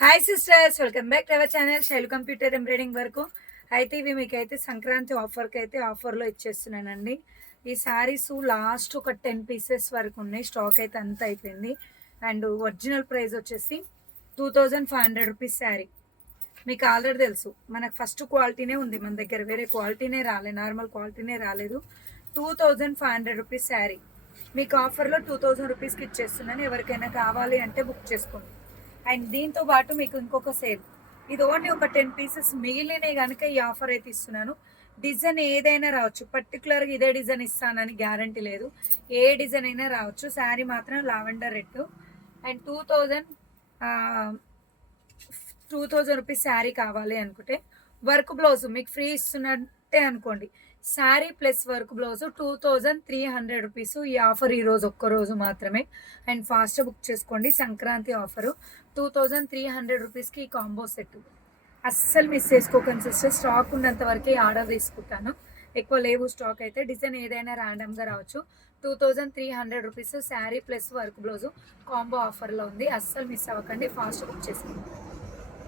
Hi sisters welcome back to our channel Sailu computer embroiding వరకు అయితే ఇవి మీకు అయితే సంక్రాంతి ఆఫర్కి అయితే ఆఫర్లో ఇచ్చేస్తున్నానండి. ఈ శారీస్ లాస్ట్ ఒక టెన్ పీసెస్ వరకు ఉన్నాయి. స్టాక్ అయితే అంత అయిపోయింది. అండ్ ఒరిజినల్ ప్రైస్ వచ్చేసి two thousand five hundred rupees saree మీకు ఆల్రెడీ తెలుసు. మనకు ఫస్ట్ క్వాలిటీనే ఉంది మన దగ్గర. వేరే క్వాలిటీనే రాలేదు నార్మల్ క్వాలిటీనే రాలేదు. Two thousand five hundred rupees saree మీకు ఆఫర్లో టూ థౌజండ్ రూపీస్కి ఇచ్చేస్తున్నాను. ఎవరికైనా కావాలి అంటే బుక్ చేసుకోండి. అండ్ దీంతో పాటు మీకు ఇంకొక సేల్ ఇది ఓన్లీ ఒక టెన్ పీసెస్ మిగిలినే కనుక ఈ ఆఫర్ అయితే ఇస్తున్నాను. డిజైన్ ఏదైనా రావచ్చు. పర్టికులర్గా ఇదే డిజైన్ ఇస్తానని గ్యారంటీ లేదు. ఏ డిజైన్ అయినా రావచ్చు. శారీ మాత్రం lavender red. And two thousand two thousand rupees saree కావాలి అనుకుంటే వర్క్ బ్లౌజ్ మీకు ఫ్రీ ఇస్తున్నట్టే అనుకోండి. Saree plus work blouse two thousand three hundred rupees. ఈ ఆఫర్ ఈరోజు ఒక్కరోజు ఒక్క రోజు మాత్రమే. అండ్ ఫాస్ట్ బుక్ చేసుకోండి. Sankranti offer two thousand three hundred రూపీస్కి ఈ కాంబో సెట్. అస్సలు మిస్ చేసుకోకండి సిస్టర్. స్టాక్ ఉన్నంత వరకే ఆర్డర్ తీసుకుంటాను. ఎక్కువ లేవు స్టాక్ అయితే. డిజైన్ ఏదైనా ర్యాండమ్గా రావచ్చు. Two thousand three hundred rupees saree plus work blouse combo ఆఫర్లో ఉంది. అస్సలు మిస్ అవ్వకండి. ఫాస్ట్ బుక్ చేసుకోండి.